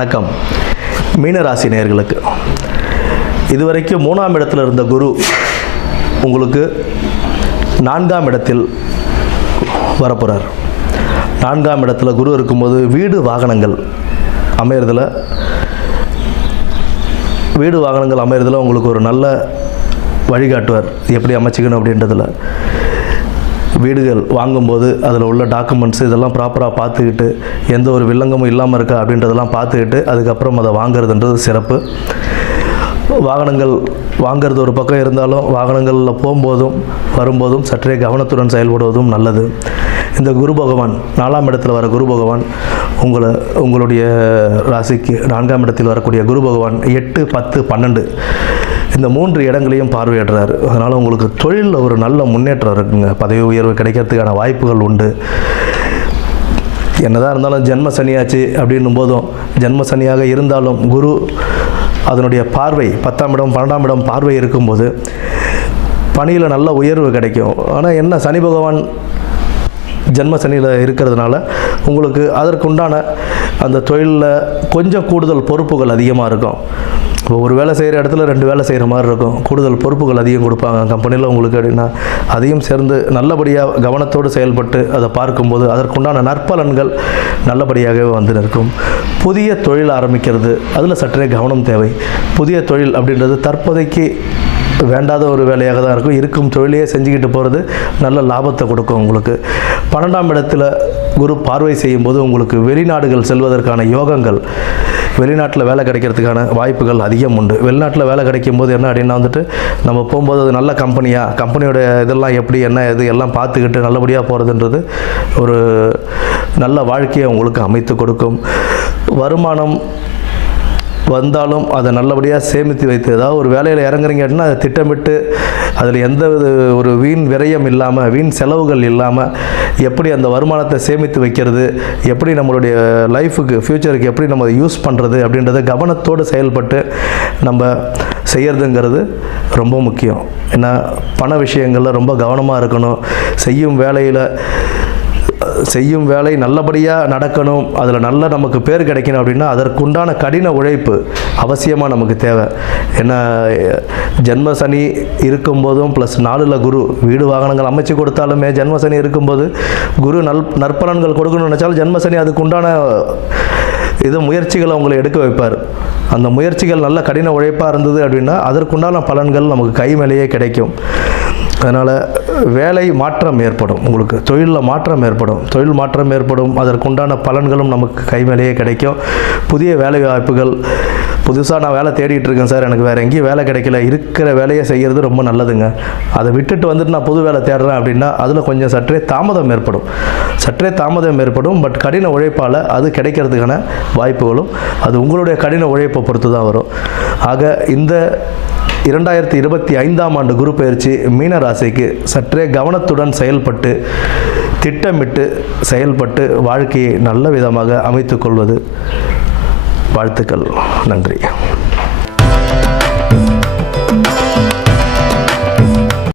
வணக்கம். மீனராசி நேயர்களுக்கு இதுவரைக்கும் 3ஆம் இடத்தில் இருந்த குரு உங்களுக்கு 4ஆம் இடத்தில் வரப்போகிறார். 4ஆம் இடத்துல குரு இருக்கும்போது வீடு வாகனங்கள் அமையறதுல உங்களுக்கு ஒரு நல்ல வழிகாட்டுவார். எப்படி அமைச்சிக்கணும் அப்படின்றதுல வீடுகள் வாங்கும்போது அதில் உள்ள டாக்குமெண்ட்ஸ் இதெல்லாம் ப்ராப்பராக பார்த்துக்கிட்டு எந்த ஒரு வில்லங்கமும் இல்லாமல் இருக்கா அப்படின்றதெல்லாம் பார்த்துக்கிட்டு அதுக்கப்புறம் அதை வாங்கிறதுன்றது சிறப்பு. வாகனங்கள் வாங்கிறது ஒரு பக்கம் இருந்தாலும் வாகனங்களில் போகும்போதும் வரும்போதும் சற்றே கவனத்துடன் செயல்படுவதும் நல்லது. இந்த குரு பகவான் 4ஆம் இடத்தில் வர குரு பகவான் உங்களுடைய ராசிக்கு 4ஆம் இடத்தில் வரக்கூடிய குரு பகவான் 8, 10, 12 இந்த 3 இடங்களையும் பார்வையிடுறாரு. அதனால் உங்களுக்கு தொழிலில் ஒரு நல்ல முன்னேற்றம் இருக்குங்க. பதவி உயர்வு கிடைக்கிறதுக்கான வாய்ப்புகள் உண்டு. என்னதான் இருந்தாலும் ஜென்ம சனியாச்சு அப்படின்னும் போதும் ஜென்ம சனியாக இருந்தாலும் குரு அதனுடைய பார்வை 10ஆம் இடம் 12ஆம் இடம் பார்வை இருக்கும்போது பணியில் நல்ல உயர்வு கிடைக்கும். ஆனால் என்ன சனி பகவான் ஜென்ம சனியில் இருக்கிறதுனால உங்களுக்கு அதற்குண்டான அந்த தொழிலில் கொஞ்சம் கூடுதல் பொறுப்புகள் அதிகமாக இருக்கும். இப்போ ஒரு வேலை செய்கிற இடத்துல 2 வேலை செய்கிற மாதிரி இருக்கும். கூடுதல் பொறுப்புகள் அதிகம் கொடுப்பாங்க கம்பெனியில் உங்களுக்கு. அப்படின்னா அதையும் சேர்ந்து நல்லபடியாக கவனத்தோடு செயல்பட்டு அதை பார்க்கும்போது அதற்குண்டான நற்பலன்கள் நல்லபடியாகவே வந்து நிற்கும். புதிய தொழில் ஆரம்பிக்கிறது அதில் சற்றே கவனம் தேவை. புதிய தொழில் அப்படின்றது தற்போதைக்கு வேண்டாத ஒரு வேலையாக தான் இருக்கும். இருக்கும் தொழிலையே செஞ்சுக்கிட்டு போகிறது நல்ல லாபத்தை கொடுக்கும் உங்களுக்கு. 12ஆம் இடத்துல குரு பார்வை செய்யும்போது உங்களுக்கு வெளிநாடுகள் செல்வதற்கான யோகங்கள், வெளிநாட்டில் வேலை கிடைக்கிறதுக்கான வாய்ப்புகள் அதிகம் உண்டு. வெளிநாட்டில் வேலை கிடைக்கும் போது என்ன அப்படின்னா நம்ம போகும்போது அது நல்ல கம்பெனியோட இதெல்லாம் எப்படி என்ன இது எல்லாம் பார்த்துக்கிட்டு நல்லபடியாக போகிறதுன்றது ஒரு நல்ல வாழ்க்கையை உங்களுக்கு அமைத்து கொடுக்கும். வருமானம் வந்தாலும் அதை நல்லபடியாக சேமித்து வைத்து ஏதாவது ஒரு வேலையில் இறங்குறீங்க அப்படின்னா அதை திட்டமிட்டு அதில் எந்த ஒரு வீண் விரயம் இல்லாமல் வீண் செலவுகள் இல்லாமல் எப்படி அந்த வருமானத்தை சேமித்து வைக்கிறது, எப்படி நம்மளுடைய லைஃபுக்கு ஃப்யூச்சருக்கு எப்படி நம்ம அதை யூஸ் பண்ணுறது அப்படின்றத கவனத்தோடு செயல்பட்டு நம்ம செய்கிறதுங்கிறது ரொம்ப முக்கியம். ஏன்னா பண விஷயங்களில் ரொம்ப கவனமாக இருக்கணும். செய்யும் வேலை நல்லபடியாக நடக்கணும், அதில் நல்ல நமக்கு பேர் கிடைக்கணும் அப்படின்னா அதற்குண்டான கடின உழைப்பு அவசியமாக நமக்கு தேவை. ஏன்னா ஜென்ம சனி இருக்கும்போதும் +4ல் குரு வீடு வாகனங்கள் அமைச்சு கொடுத்தாலுமே ஜென்ம சனி இருக்கும்போது குரு நற்பலன்கள் கொடுக்கணும்னு நினச்சாலும் ஜென்ம சனி அதுக்குண்டான முயற்சிகளை அவங்களை எடுக்க வைப்பார். அந்த முயற்சிகள் நல்ல கடின உழைப்பாக இருந்தது அப்படின்னா அதற்குண்டான பலன்கள் நமக்கு கை மேலேயே கிடைக்கும். அதனால் வேலை மாற்றம் ஏற்படும், உங்களுக்கு தொழிலில் மாற்றம் ஏற்படும், தொழில் மாற்றம் ஏற்படும். அதற்குண்டான பலன்களும் நமக்கு கை மேலேயே கிடைக்கும். புதிய வேலை வாய்ப்புகள், புதுசாக நான் வேலை தேடிட்டு இருக்கேன் சார், எனக்கு வேறு எங்கேயும் வேலை கிடைக்கல, இருக்கிற வேலையை செய்கிறது ரொம்ப நல்லதுங்க. அதை விட்டுட்டு வந்துட்டு நான் புது வேலை தேடுறேன் அப்படின்னா அதில் கொஞ்சம் சற்றே தாமதம் ஏற்படும். பட் கடின உழைப்பால் அது கிடைக்கிறதுக்கான வாய்ப்புகளும் அது உங்களுடைய கடின உழைப்பை பொறுத்து தான் வரும். ஆக இந்த 2025ஆம் ஆண்டு குரு பயிற்சி மீன ராசிக்கு சற்றே கவனத்துடன் செயல்பட்டு திட்டமிட்டு செயல்பட்டு வாழ்க்கையை நல்ல விதமாக அமைத்துக்கொள்வது வாழ்த்துக்கள். நன்றி.